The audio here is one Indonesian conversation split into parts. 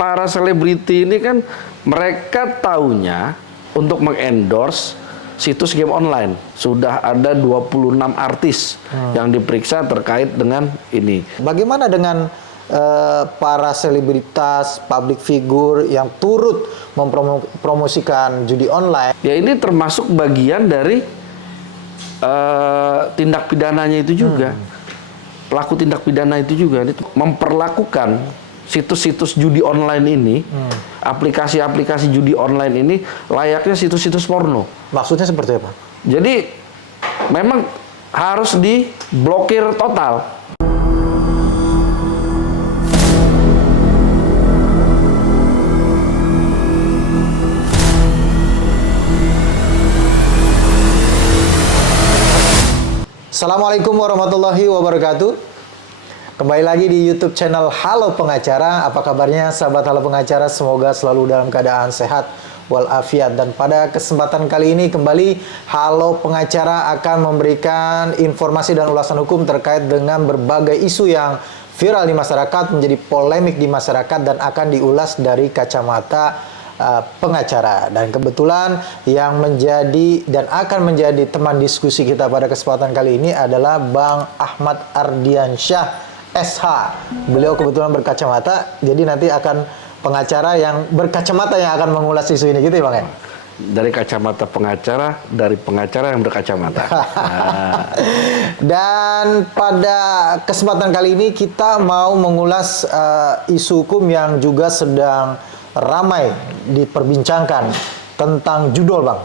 para selebriti ini kan mereka taunya untuk mengendorse situs game online. Sudah ada 26 artis yang diperiksa terkait dengan ini. Bagaimana dengan para selebritas, public figure yang turut mempromosikan judi online? Ya ini termasuk bagian dari tindak pidananya itu juga. Pelaku tindak pidana itu juga memperlakukan situs-situs judi online ini, aplikasi-aplikasi judi online ini layaknya situs-situs porno. Maksudnya seperti apa? Jadi memang harus diblokir total. Assalamualaikum warahmatullahi wabarakatuh. Kembali lagi di YouTube channel Halo Pengacara. Apa kabarnya sahabat Halo Pengacara? Semoga selalu dalam keadaan sehat walafiat. Dan pada kesempatan kali ini kembali Halo Pengacara akan memberikan informasi dan ulasan hukum terkait dengan berbagai isu yang viral di masyarakat, menjadi polemik di masyarakat dan akan diulas dari kacamata pengacara. Dan kebetulan yang menjadi dan akan menjadi teman diskusi kita pada kesempatan kali ini adalah Bang Ahmad Ardiansyah SH. Beliau kebetulan berkacamata, jadi nanti akan pengacara yang berkacamata yang akan mengulas isu ini, gitu ya Bang ya? Dari kacamata pengacara, dari pengacara yang berkacamata. Dan pada kesempatan kali ini kita mau mengulas isu hukum yang juga sedang ramai diperbincangkan tentang judol, Bang.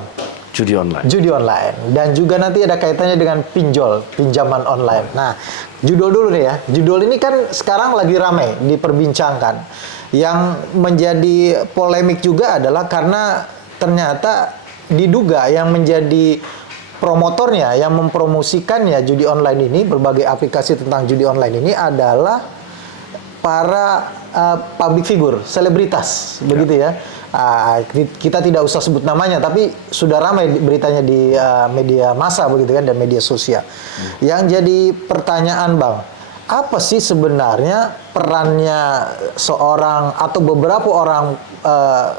Judi online. Judi online. Dan juga nanti ada kaitannya dengan pinjol, pinjaman online. Nah, judol dulu nih ya. Judol ini kan sekarang lagi ramai diperbincangkan. Yang menjadi polemik juga adalah karena ternyata diduga yang menjadi promotornya, yang mempromosikannya judi online ini, berbagai aplikasi tentang judi online ini adalah para public figure, selebritas, begitu ya. Kita tidak usah sebut namanya, tapi sudah ramai beritanya di media massa, begitu kan, dan media sosial. Yang jadi pertanyaan, Bang, apa sih sebenarnya perannya seorang atau beberapa orang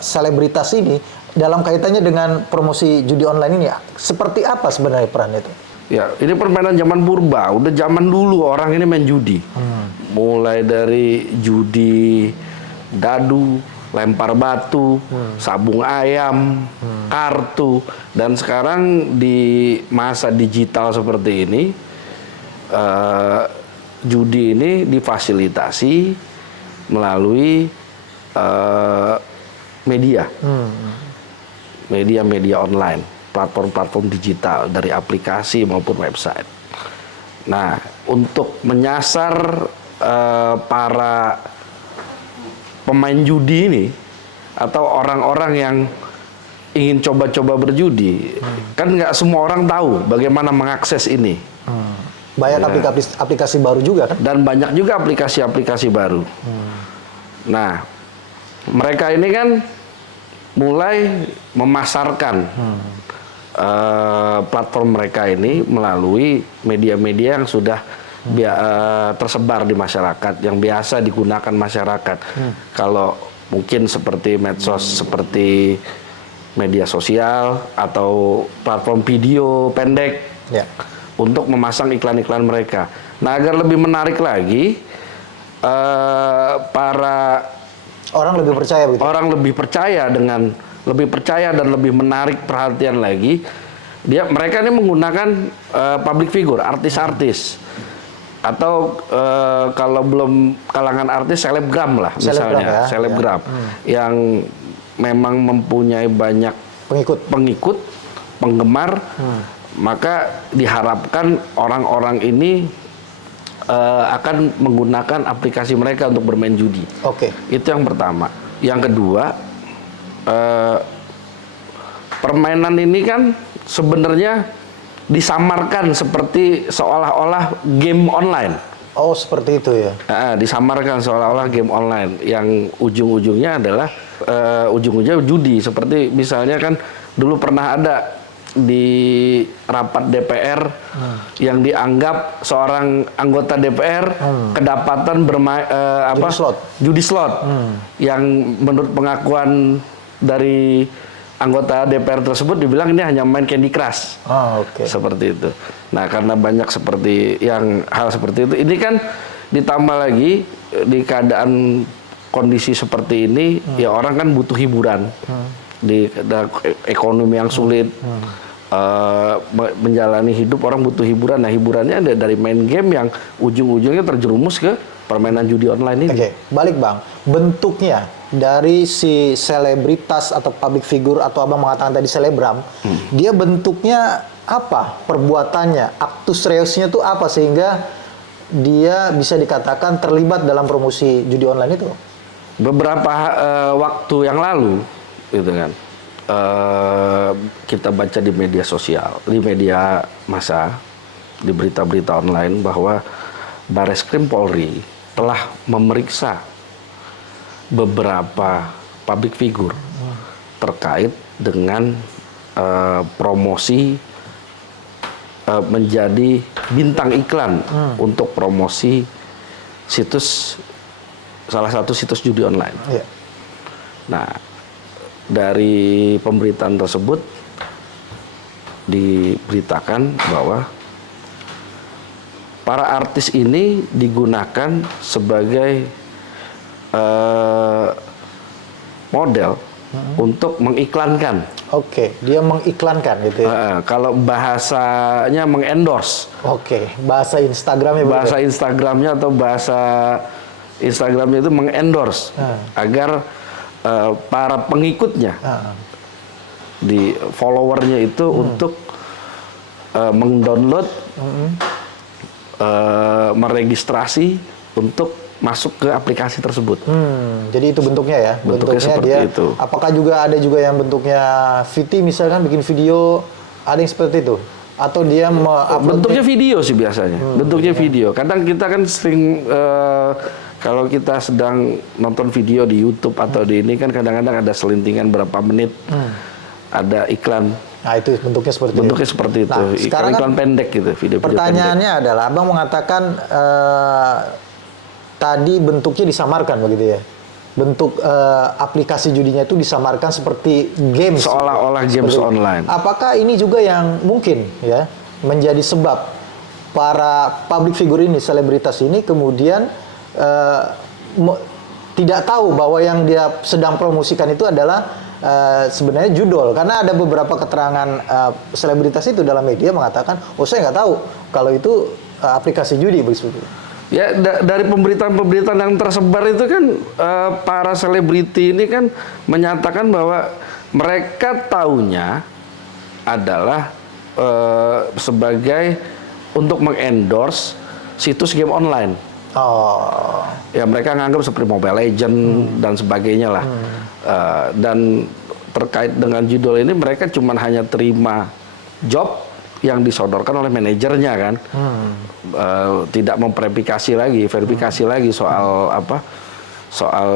selebritas ini dalam kaitannya dengan promosi judi online ini? Seperti apa sebenarnya peran itu? Ya, ini permainan zaman purba. Udah zaman dulu orang ini main judi. Mulai dari judi dadu, lempar batu, sabung ayam, kartu. Dan sekarang di masa digital seperti ini, judi ini difasilitasi melalui media. Media-media online, platform-platform digital dari aplikasi maupun website. Nah, untuk menyasar para pemain judi ini atau orang-orang yang ingin coba-coba berjudi, kan nggak semua orang tahu bagaimana mengakses ini. Banyak aplikasi baru juga kan? Dan banyak juga aplikasi-aplikasi baru. Nah, mereka ini kan mulai memasarkan platform mereka ini melalui media-media yang sudah tersebar di masyarakat, yang biasa digunakan masyarakat. Kalau mungkin seperti medsos, seperti media sosial atau platform video pendek, untuk memasang iklan-iklan mereka. Nah, agar lebih menarik lagi, para orang lebih percaya begitu. Orang lebih percaya dan lebih menarik perhatian lagi. Mereka ini menggunakan public figure, artis-artis, atau kalau belum kalangan artis, selebgram lah misalnya, selebgram yang memang mempunyai banyak pengikut, penggemar. Maka diharapkan orang-orang ini akan menggunakan aplikasi mereka untuk bermain judi. Itu yang pertama. Yang kedua, permainan ini kan sebenarnya disamarkan seperti seolah-olah game online. Oh, seperti itu ya? Disamarkan seolah-olah game online yang ujung-ujungnya adalah ujung-ujungnya judi. Seperti misalnya kan dulu pernah ada di rapat DPR yang dianggap seorang anggota DPR kedapatan bermain judi slot yang menurut pengakuan dari anggota DPR tersebut dibilang ini hanya main Candy Crush. Seperti itu. Nah, karena banyak seperti hal seperti itu, ini kan ditambah lagi di keadaan kondisi seperti ini, ya orang kan butuh hiburan. Di ekonomi yang sulit, menjalani hidup orang butuh hiburan. Nah, hiburannya ada dari main game yang ujung-ujungnya terjerumus ke permainan judi online ini. Oke, balik Bang. Bentuknya dari si selebritas atau public figure atau Abang mengatakan tadi selebgram, dia bentuknya apa? Perbuatannya, aktus reusnya itu apa sehingga dia bisa dikatakan terlibat dalam promosi judi online itu? Beberapa waktu yang lalu, gitu kan, kita baca di media sosial, di media massa, di berita-berita online bahwa Bareskrim Polri telah memeriksa beberapa public figure terkait dengan promosi menjadi bintang iklan untuk promosi salah satu situs judi online. Nah, dari pemberitaan tersebut diberitakan bahwa para artis ini digunakan sebagai model untuk mengiklankan. Dia mengiklankan gitu ya. Kalau bahasanya mengendorse. Bahasa Instagramnya. Bahasa Instagramnya atau bahasa Instagramnya itu mengendorse agar para pengikutnya di followernya itu untuk mendownload, meregistrasi untuk masuk ke aplikasi tersebut. Jadi itu bentuknya ya. Bentuknya seperti dia, itu. Apakah juga ada yang bentuknya VT misalkan bikin video, ada yang seperti itu? Atau dia bentuknya video sih biasanya. Bentuknya video. Kadang kita kan sering kalau kita sedang nonton video di YouTube atau di ini kan kadang-kadang ada selintingan berapa menit, ada iklan. Nah, itu bentuknya seperti itu. Bentuknya seperti itu. Nah, sekarang iklan pendek gitu, video pertanyaannya pendek. adalah, Abang mengatakan tadi bentuknya disamarkan begitu ya. Bentuk aplikasi judinya itu disamarkan seperti games. Seolah-olah games online. Apakah ini juga yang mungkin ya menjadi sebab para public figure ini, selebritas ini kemudian tidak tahu bahwa yang dia sedang promosikan itu adalah sebenarnya judol, karena ada beberapa keterangan selebritas itu dalam media mengatakan, saya nggak tahu kalau itu aplikasi judi begitu. Ya, dari pemberitaan-pemberitaan yang tersebar itu kan para selebriti ini kan menyatakan bahwa mereka taunya adalah sebagai untuk mengendorse situs game online. Ya, mereka nganggap seperti Mobile Legend dan sebagainya lah. Dan terkait dengan judul ini mereka cuma hanya terima job yang disodorkan oleh manajernya kan. Tidak memverifikasi lagi soal soal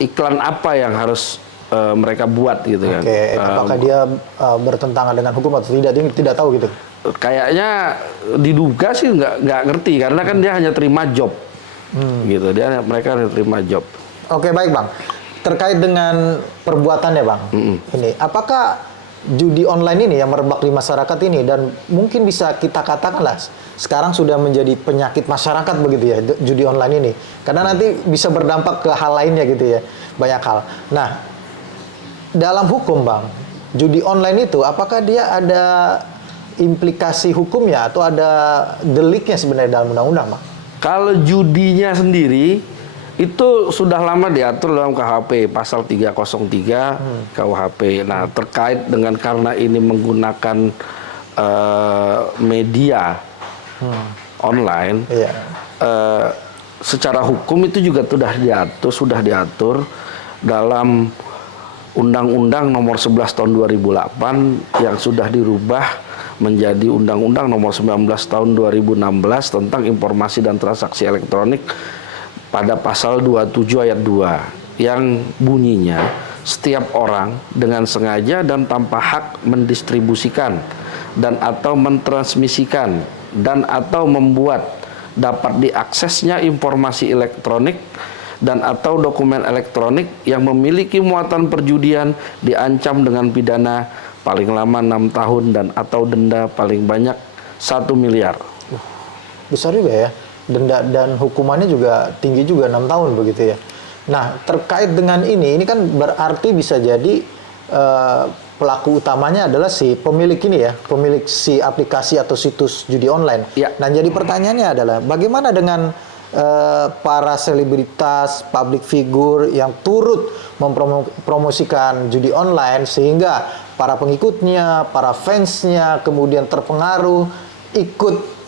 iklan apa yang harus mereka buat gitu kan. Apakah dia bertentangan dengan hukum atau tidak tahu gitu? Kayaknya diduga sih nggak ngerti karena kan dia hanya terima job, gitu. Mereka hanya terima job. Oke, baik Bang. Terkait dengan perbuatannya Bang, ini apakah judi online ini yang merebak di masyarakat ini dan mungkin bisa kita katakanlah sekarang sudah menjadi penyakit masyarakat begitu ya, judi online ini, karena nanti bisa berdampak ke hal lainnya gitu ya, banyak hal. Nah, dalam hukum Bang, judi online itu apakah dia ada implikasi hukumnya atau ada deliknya sebenarnya dalam undang-undang, Bang? Kalau judinya sendiri itu sudah lama diatur dalam KUHP pasal 303 KUHP. Nah, terkait dengan karena ini menggunakan media online, secara hukum itu juga sudah diatur dalam Undang-Undang Nomor 11 Tahun 2008 yang sudah dirubah menjadi Undang-Undang Nomor 19 Tahun 2016 tentang informasi dan transaksi elektronik pada pasal 27 ayat 2 yang bunyinya setiap orang dengan sengaja dan tanpa hak mendistribusikan dan atau mentransmisikan dan atau membuat dapat diaksesnya informasi elektronik dan atau dokumen elektronik yang memiliki muatan perjudian diancam dengan pidana paling lama 6 tahun dan atau denda paling banyak 1 miliar. Besar juga ya. Denda dan hukumannya juga tinggi juga, 6 tahun begitu ya. Nah, terkait dengan ini kan berarti bisa jadi pelaku utamanya adalah si pemilik ini ya, pemilik si aplikasi atau situs judi online. Ya. Nah, jadi pertanyaannya adalah bagaimana dengan para selebritas, public figure yang turut mempromosikan judi online sehingga para pengikutnya, para fansnya kemudian terpengaruh, ikut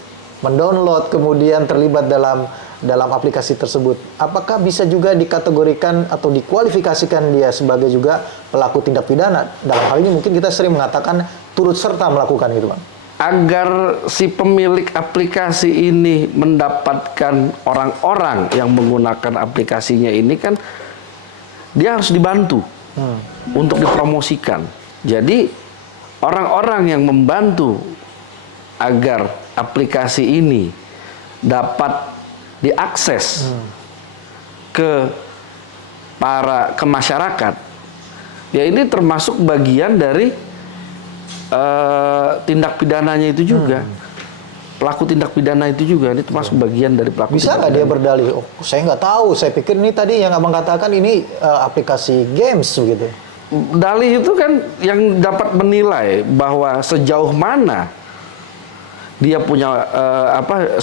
mendownload, kemudian terlibat dalam aplikasi tersebut. Apakah bisa juga dikategorikan atau dikualifikasikan dia sebagai juga pelaku tindak pidana? Dalam hal ini mungkin kita sering mengatakan turut serta melakukan gitu, Bang. Agar si pemilik aplikasi ini mendapatkan orang-orang yang menggunakan aplikasinya ini kan dia harus dibantu untuk dipromosikan. Jadi orang-orang yang membantu agar aplikasi ini dapat diakses ke masyarakat, ya ini termasuk bagian dari tindak pidananya itu juga. Pelaku tindak pidana itu juga, ini termasuk bagian dari pelaku. Bisa nggak dia berdalih? Oh, saya nggak tahu. Saya pikir ini tadi yang abang katakan ini aplikasi games begitu. Dalih itu kan yang dapat menilai bahwa sejauh mana dia punya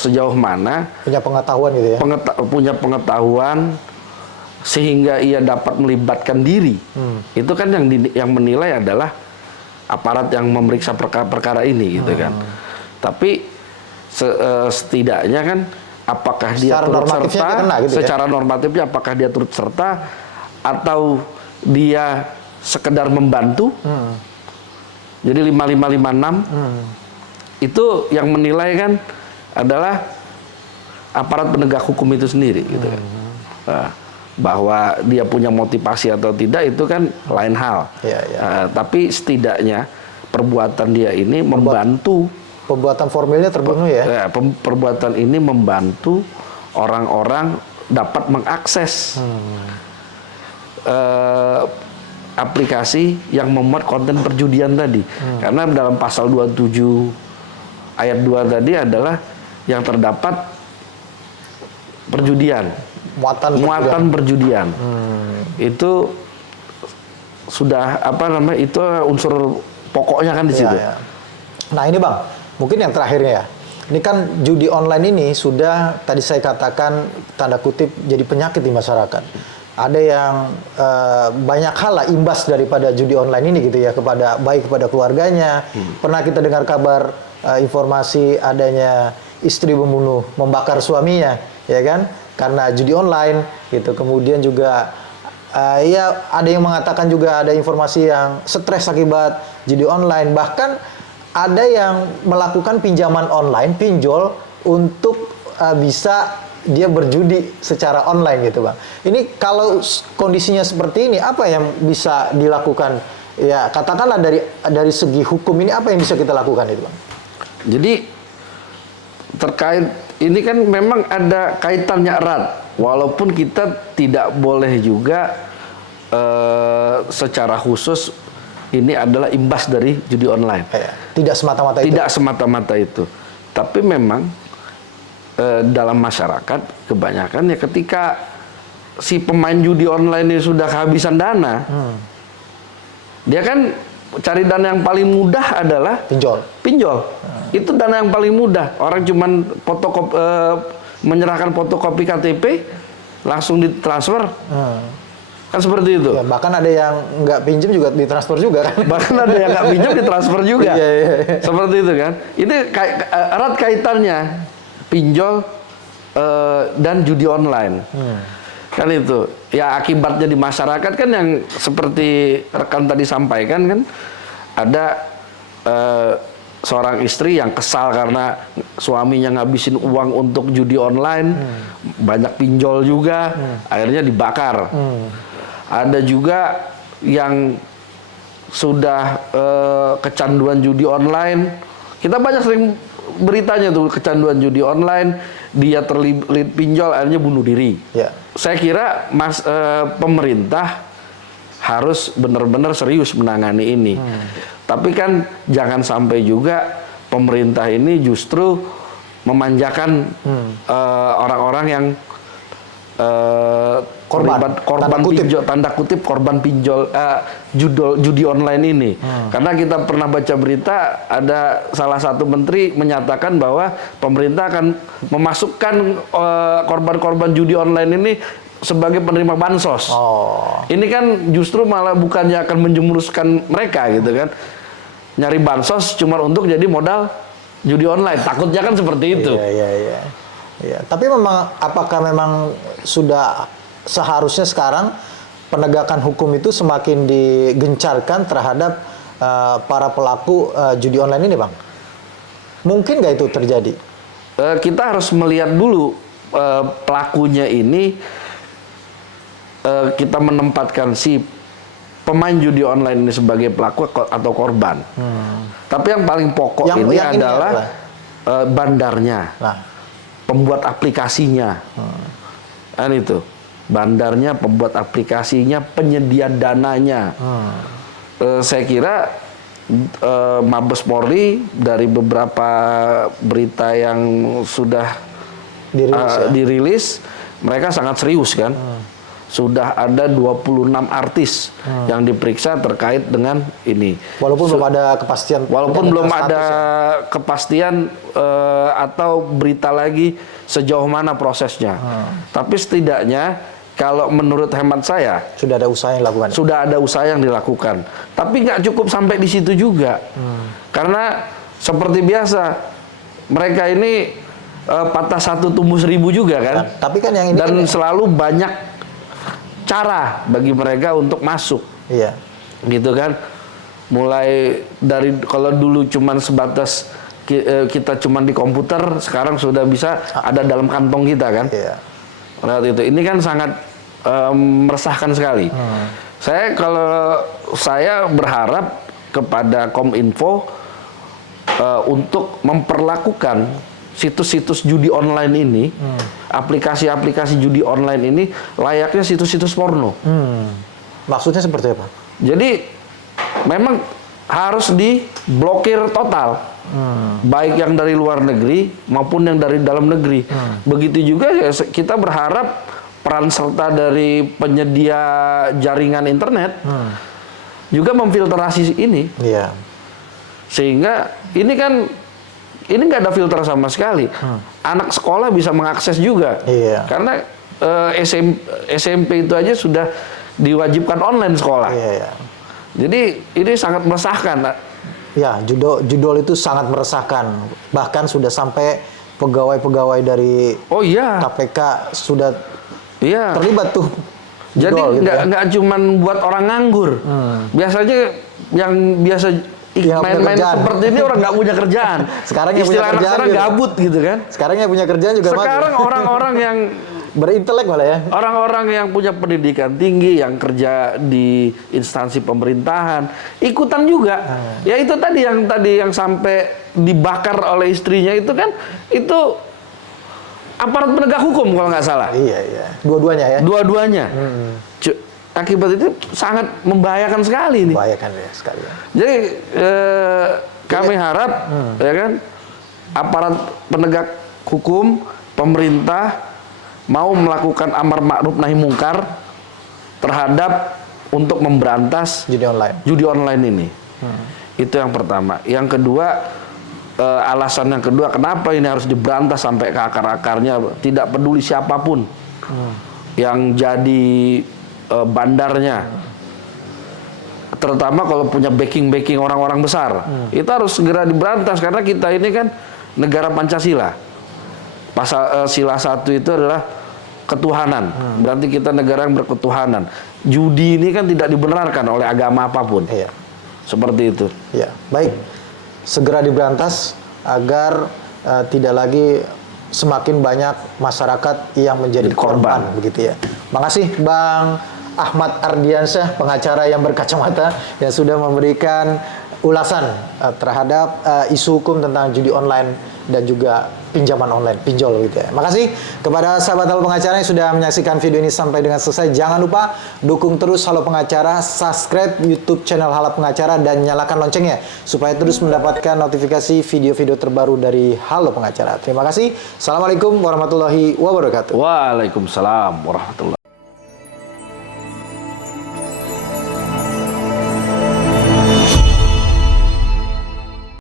sejauh mana punya pengetahuan gitu ya. Punya pengetahuan sehingga ia dapat melibatkan diri. Itu kan yang menilai adalah aparat yang memeriksa perkara ini gitu kan. Tapi setidaknya kan apakah dia turut serta gitu secara normatifnya, apakah dia turut serta atau dia sekedar membantu. Jadi 5556 itu yang menilai kan adalah aparat penegak hukum itu sendiri gitu kan. Bahwa dia punya motivasi atau tidak itu kan lain hal. Tapi setidaknya perbuatan dia ini membantu. Perbuatan formilnya terpenuhi ya. Perbuatan ini membantu orang-orang dapat mengakses aplikasi yang memuat konten perjudian tadi. Karena dalam pasal 27 ayat 2 tadi adalah yang terdapat perjudian. Muatan perjudian. Itu sudah itu unsur pokoknya kan di situ. Ya. Nah ini Bang, mungkin yang terakhirnya ya. Ini kan judi online ini sudah tadi saya katakan tanda kutip jadi penyakit di masyarakat. Ada yang banyak hal lah imbas daripada judi online ini gitu ya, baik kepada keluarganya. Pernah kita dengar kabar informasi adanya istri membakar suaminya, ya kan? Karena judi online gitu. Kemudian juga ya ada yang mengatakan juga ada informasi yang stres akibat judi online. Bahkan ada yang melakukan pinjaman online, pinjol untuk bisa dia berjudi secara online gitu, Bang. Ini kalau kondisinya seperti ini, apa yang bisa dilakukan? Ya katakanlah dari segi hukum ini apa yang bisa kita lakukan itu, Bang? Jadi terkait ini kan memang ada kaitannya erat, walaupun kita tidak boleh juga secara khusus ini adalah imbas dari judi online. Tidak semata-mata itu. Tidak semata-mata itu. Tapi memang dalam masyarakat kebanyakan ya ketika si pemain judi online ini sudah kehabisan dana, dia kan cari dana yang paling mudah adalah pinjol. Itu dana yang paling mudah. Orang cuman menyerahkan fotokopi KTP langsung ditransfer. Kan seperti itu. Ya, bahkan ada yang nggak pinjam juga ditransfer juga kan. Bahkan ada yang nggak pinjam ditransfer juga. Seperti itu kan. Ini erat kaitannya pinjol dan judi online. Kan itu. Ya akibatnya di masyarakat kan yang seperti rekan tadi sampaikan kan, ada seorang istri yang kesal karena suaminya ngabisin uang untuk judi online, banyak pinjol juga, akhirnya dibakar. Ada juga yang sudah kecanduan judi online. Kita banyak sering beritanya tuh kecanduan judi online, dia terlilit pinjol akhirnya bunuh diri. Ya. Saya kira pemerintah harus benar-benar serius menangani ini. Tapi kan jangan sampai juga pemerintah ini justru memanjakan orang-orang yang korban pinjol, tanda kutip korban pinjol judi online ini. Karena kita pernah baca berita ada salah satu menteri menyatakan bahwa pemerintah akan memasukkan korban-korban judi online ini sebagai penerima bansos. Ini kan justru malah bukannya akan menjerumuskan mereka gitu kan. Nyari bansos cuma untuk jadi modal judi online. Takutnya kan seperti itu. Iya. Tapi memang apakah memang sudah seharusnya sekarang penegakan hukum itu semakin digencarkan terhadap para pelaku judi online ini, Bang? Mungkin nggak itu terjadi? Kita harus melihat dulu pelakunya ini, kita menempatkan si pemain judi online ini sebagai pelaku atau korban. Tapi yang paling pokok ini adalah bandarnya. Pembuat aplikasinya, kan itu, bandarnya, pembuat aplikasinya, penyedia dananya. Saya kira Mabes Polri dari beberapa berita yang sudah dirilis, mereka sangat serius kan. Sudah ada 26 artis yang diperiksa terkait dengan ini. Walaupun belum ada kepastian. Walaupun belum ada kepastian atau berita lagi sejauh mana prosesnya. Tapi setidaknya kalau menurut hemat saya sudah ada usaha yang dilakukan. Sudah ada usaha yang dilakukan. Tapi nggak cukup sampai di situ juga. Karena seperti biasa mereka ini patah satu tumbuh seribu juga kan. Tapi kan yang ini dan selalu banyak cara bagi mereka untuk masuk. Iya. Gitu kan. Mulai dari kalau dulu cuman sebatas kita cuman di komputer, sekarang sudah bisa ada dalam kantong kita kan. Iya. Nah, itu. Ini kan sangat meresahkan sekali. Saya berharap kepada Kominfo untuk memperlakukan situs-situs judi online ini, aplikasi-aplikasi judi online ini layaknya situs-situs porno. Maksudnya seperti apa? Jadi memang harus diblokir total, baik yang dari luar negeri maupun yang dari dalam negeri. Begitu juga ya, kita berharap peran serta dari penyedia jaringan internet juga memfilterasi ini, sehingga ini kan nggak ada filter sama sekali. Anak sekolah bisa mengakses juga, karena SMP itu aja sudah diwajibkan online sekolah. Jadi ini sangat meresahkan. Ya, judul itu sangat meresahkan. Bahkan sudah sampai pegawai-pegawai dari KPK sudah terlibat tuh. Jadi nggak cuman buat orang nganggur. Biasanya yang biasa main-main seperti ini orang nggak punya kerjaan. Sekarang yang punya kerjaan sekarang gabut gitu kan. Sekarang yang punya kerjaan juga sekarang orang-orang yang berintelek malah ya. Orang-orang yang punya pendidikan tinggi, yang kerja di instansi pemerintahan, ikutan juga. Ya itu tadi yang sampai dibakar oleh istrinya itu kan, itu aparat penegak hukum kalau nggak salah. Iya. Dua-duanya ya. Dua-duanya. Akibat itu sangat membahayakan sekali nih. Membahayakan ya sekali. Jadi kami harap ya kan, aparat penegak hukum, pemerintah mau melakukan amar ma'ruf nahi mungkar terhadap untuk memberantas judi online ini. Itu yang pertama. Yang kedua, alasan yang kedua kenapa ini harus diberantas sampai ke akar-akarnya, tidak peduli siapapun yang jadi bandarnya, terutama kalau punya backing orang-orang besar, itu harus segera diberantas karena kita ini kan negara Pancasila. Pasal sila 1 itu adalah ketuhanan. Berarti kita negara yang berketuhanan. Judi ini kan tidak dibenarkan oleh agama apapun. Seperti itu. Ya, baik. Segera diberantas agar tidak lagi semakin banyak masyarakat yang menjadi korban begitu ya. Makasih Bang Ahmad Ardiansyah, pengacara yang berkacamata yang sudah memberikan ulasan terhadap isu hukum tentang judi online dan juga pinjaman online, pinjol gitu ya. Makasih kepada sahabat Halo Pengacara yang sudah menyaksikan video ini sampai dengan selesai. Jangan lupa dukung terus Halo Pengacara, subscribe YouTube channel Halo Pengacara dan nyalakan loncengnya supaya terus mendapatkan notifikasi video-video terbaru dari Halo Pengacara. Terima kasih. Assalamualaikum warahmatullahi wabarakatuh. Waalaikumsalam warahmatullahi